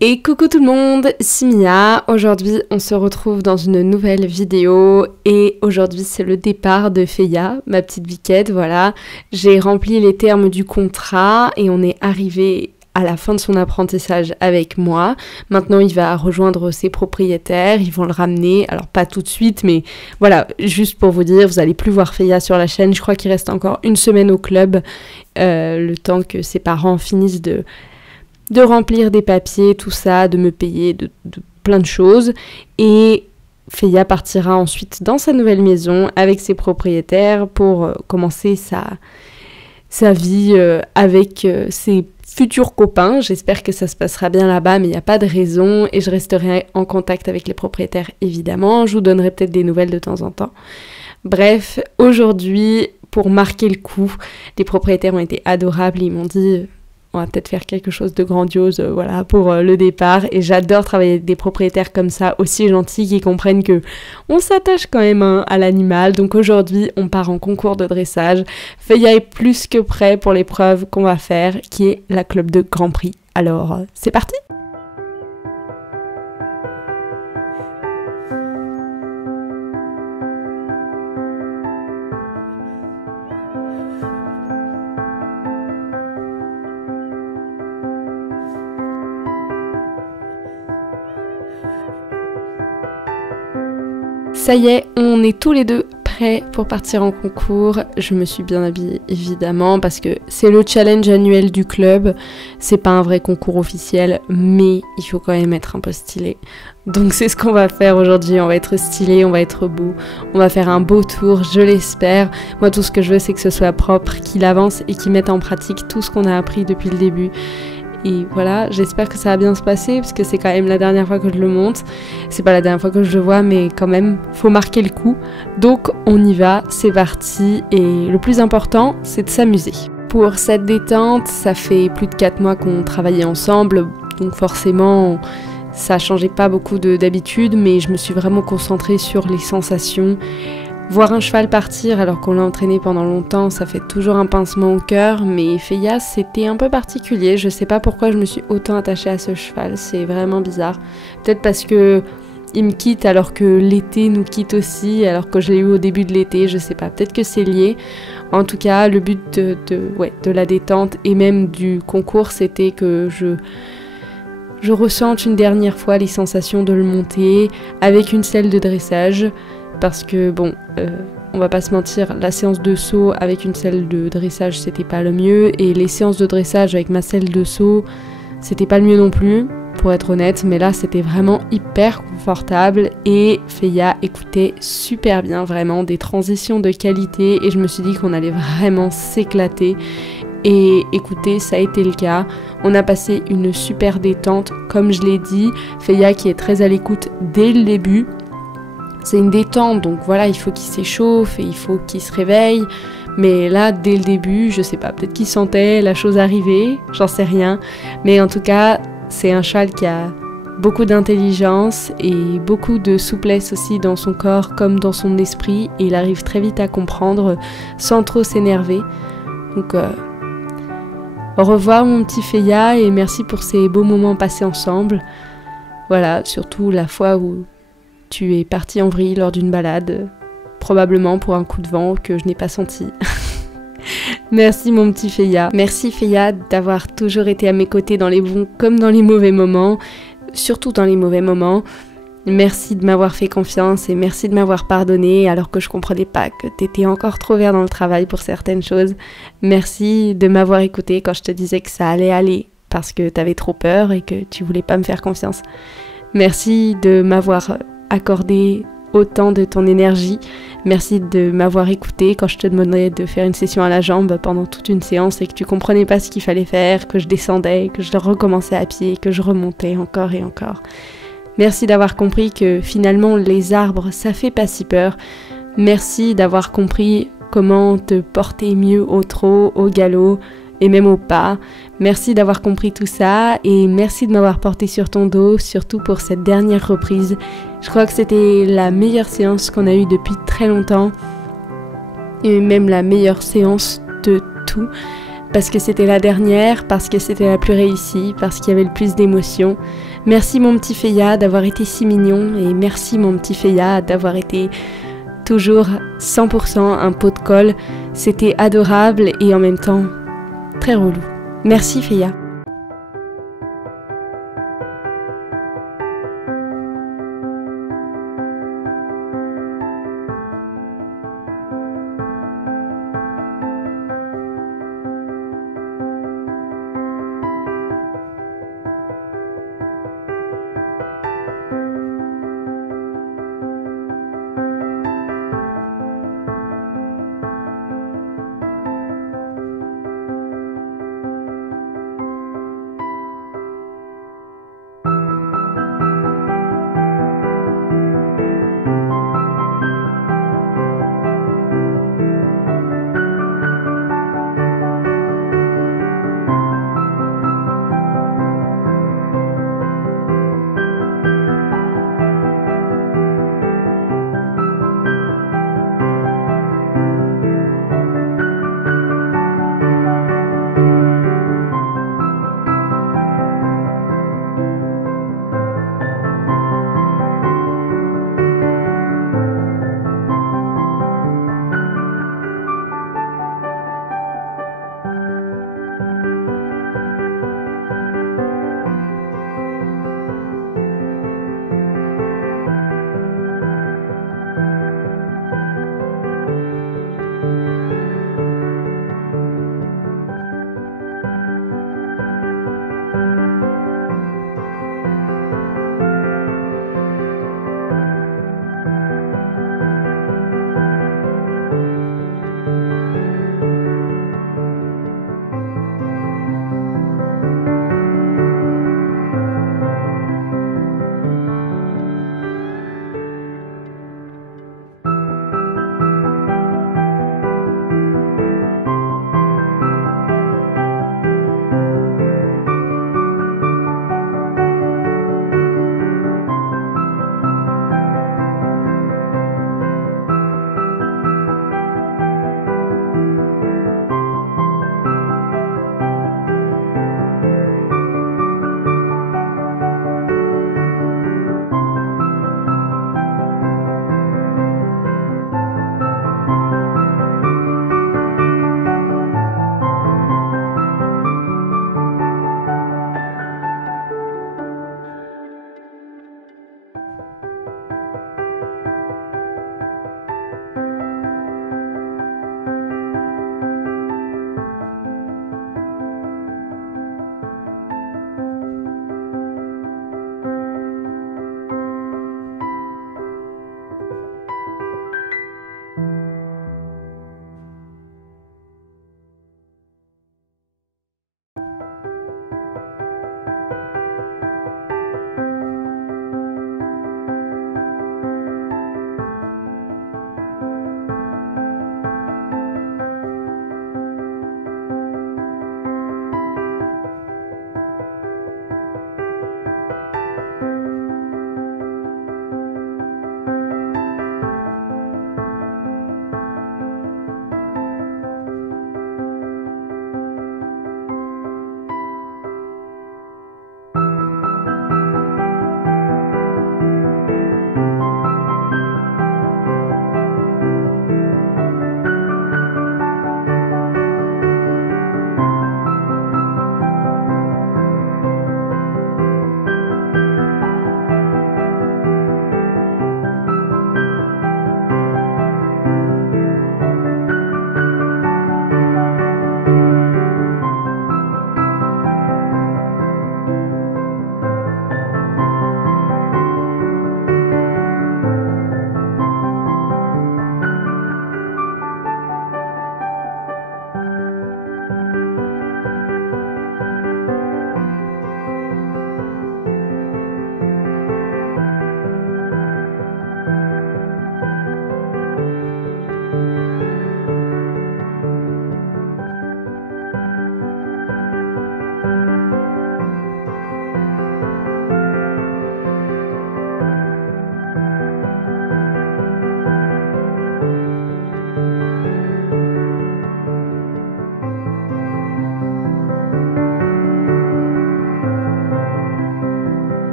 Et coucou tout le monde, c'est Mia. Aujourd'hui on se retrouve dans une nouvelle vidéo et aujourd'hui c'est le départ de Feya, ma petite biquette, voilà. J'ai rempli les termes du contrat et on est arrivé à la fin de son apprentissage avec moi. Maintenant il va rejoindre ses propriétaires, ils vont le ramener, alors pas tout de suite mais voilà, juste pour vous dire, vous allez plus voir Feya sur la chaîne, je crois qu'il reste encore une semaine au club, le temps que ses parents finissent de remplir des papiers, tout ça, de me payer, de plein de choses. Et Feya partira ensuite dans sa nouvelle maison avec ses propriétaires pour commencer sa vie avec ses futurs copains. J'espère que ça se passera bien là-bas, mais il n'y a pas de raison. Et je resterai en contact avec les propriétaires, évidemment. Je vous donnerai peut-être des nouvelles de temps en temps. Bref, aujourd'hui, pour marquer le coup, les propriétaires ont été adorables. Ils m'ont dit... on va peut-être faire quelque chose de grandiose voilà, pour le départ. Et j'adore travailler avec des propriétaires comme ça, aussi gentils, qui comprennent que on s'attache quand même à l'animal. Donc aujourd'hui, on part en concours de dressage. Feya est plus que prêt pour l'épreuve qu'on va faire, qui est la Club de Grand Prix. Alors, c'est parti! Ça y est, on est tous les deux prêts pour partir en concours. Je me suis bien habillée évidemment parce que c'est le challenge annuel du club. C'est pas un vrai concours officiel, mais il faut quand même être un peu stylé. Donc c'est ce qu'on va faire aujourd'hui, on va être stylé, on va être beau, on va faire un beau tour, je l'espère. Moi tout ce que je veux c'est que ce soit propre, qu'il avance et qu'il mette en pratique tout ce qu'on a appris depuis le début. Et voilà, j'espère que ça va bien se passer parce que c'est quand même la dernière fois que je le monte. C'est pas la dernière fois que je le vois, mais quand même, faut marquer le coup. Donc on y va, c'est parti. Et le plus important, c'est de s'amuser. Pour cette détente, ça fait plus de 4 mois qu'on travaillait ensemble. Donc forcément, ça changeait pas beaucoup d'habitude, mais je me suis vraiment concentrée sur les sensations. Voir un cheval partir alors qu'on l'a entraîné pendant longtemps, ça fait toujours un pincement au cœur, mais Feya, c'était un peu particulier. Je sais pas pourquoi je me suis autant attachée à ce cheval, c'est vraiment bizarre. Peut-être parce que il me quitte alors que l'été nous quitte aussi, alors que je l'ai eu au début de l'été, je sais pas. Peut-être que c'est lié. En tout cas, le but de la détente et même du concours, c'était que je ressente une dernière fois les sensations de le monter avec une selle de dressage. Parce que bon, on va pas se mentir, la séance de saut avec une selle de dressage c'était pas le mieux, et les séances de dressage avec ma selle de saut c'était pas le mieux non plus, pour être honnête, mais là c'était vraiment hyper confortable et Feya écoutait super bien, vraiment des transitions de qualité, et je me suis dit qu'on allait vraiment s'éclater. Et écoutez, ça a été le cas. On a passé une super détente, comme je l'ai dit. Feya qui est très à l'écoute dès le début. C'est une détente, donc voilà, il faut qu'il s'échauffe et il faut qu'il se réveille. Mais là, dès le début, je sais pas, peut-être qu'il sentait la chose arriver, j'en sais rien. Mais en tout cas, c'est un cheval qui a beaucoup d'intelligence et beaucoup de souplesse aussi dans son corps comme dans son esprit. Et il arrive très vite à comprendre sans trop s'énerver. Donc, au revoir mon petit Feya et merci pour ces beaux moments passés ensemble. Voilà, surtout la fois où... tu es parti en vrille lors d'une balade, probablement pour un coup de vent que je n'ai pas senti. Merci mon petit Feya. Merci Feya d'avoir toujours été à mes côtés dans les bons comme dans les mauvais moments, surtout dans les mauvais moments. Merci de m'avoir fait confiance et merci de m'avoir pardonné alors que je comprenais pas que t'étais encore trop vert dans le travail pour certaines choses. Merci de m'avoir écouté quand je te disais que ça allait aller parce que t'avais trop peur et que tu voulais pas me faire confiance. Merci de m'avoir accordé autant de ton énergie. Merci de m'avoir écouté quand je te demandais de faire une session à la jambe pendant toute une séance et que tu comprenais pas ce qu'il fallait faire, que je descendais, que je recommençais à pied, que je remontais encore et encore. Merci d'avoir compris que finalement les arbres ça fait pas si peur. Merci d'avoir compris comment te porter mieux au trot, au galop et même au pas. Merci d'avoir compris tout ça et merci de m'avoir porté sur ton dos, surtout pour cette dernière reprise. Je crois que c'était la meilleure séance qu'on a eue depuis très longtemps et même la meilleure séance de tout. parce que c'était la dernière, parce que c'était la plus réussie, parce qu'il y avait le plus d'émotions. Merci mon petit Feya d'avoir été si mignon et merci mon petit Feya d'avoir été toujours 100% un pot de colle. C'était adorable et en même temps très relou. Merci Feya.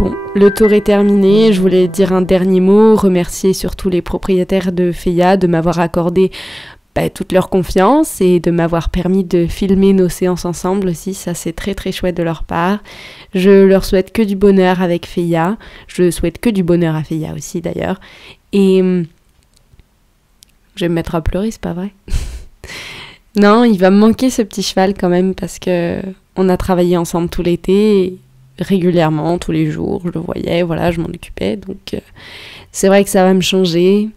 Bon, le tour est terminé, je voulais dire un dernier mot, remercier surtout les propriétaires de Feya de m'avoir accordé toute leur confiance et de m'avoir permis de filmer nos séances ensemble aussi, ça c'est très très chouette de leur part. Je leur souhaite que du bonheur avec Feya, je souhaite que du bonheur à Feya aussi d'ailleurs, et je vais me mettre à pleurer, c'est pas vrai? Non, il va me manquer ce petit cheval quand même parce que on a travaillé ensemble tout l'été, régulièrement, tous les jours, je le voyais, voilà, je m'en occupais, donc c'est vrai que ça va me changer.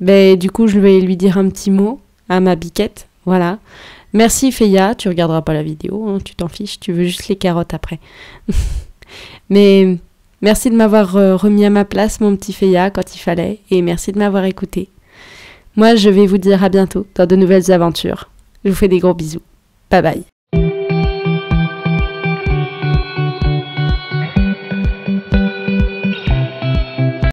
Du coup, je vais lui dire un petit mot à ma biquette, voilà. Merci Feya, tu regarderas pas la vidéo, hein, tu t'en fiches, tu veux juste les carottes après. Mais merci de m'avoir remis à ma place, mon petit Feya, quand il fallait, et merci de m'avoir écouté. Moi, je vais vous dire à bientôt dans de nouvelles aventures. Je vous fais des gros bisous. Bye bye.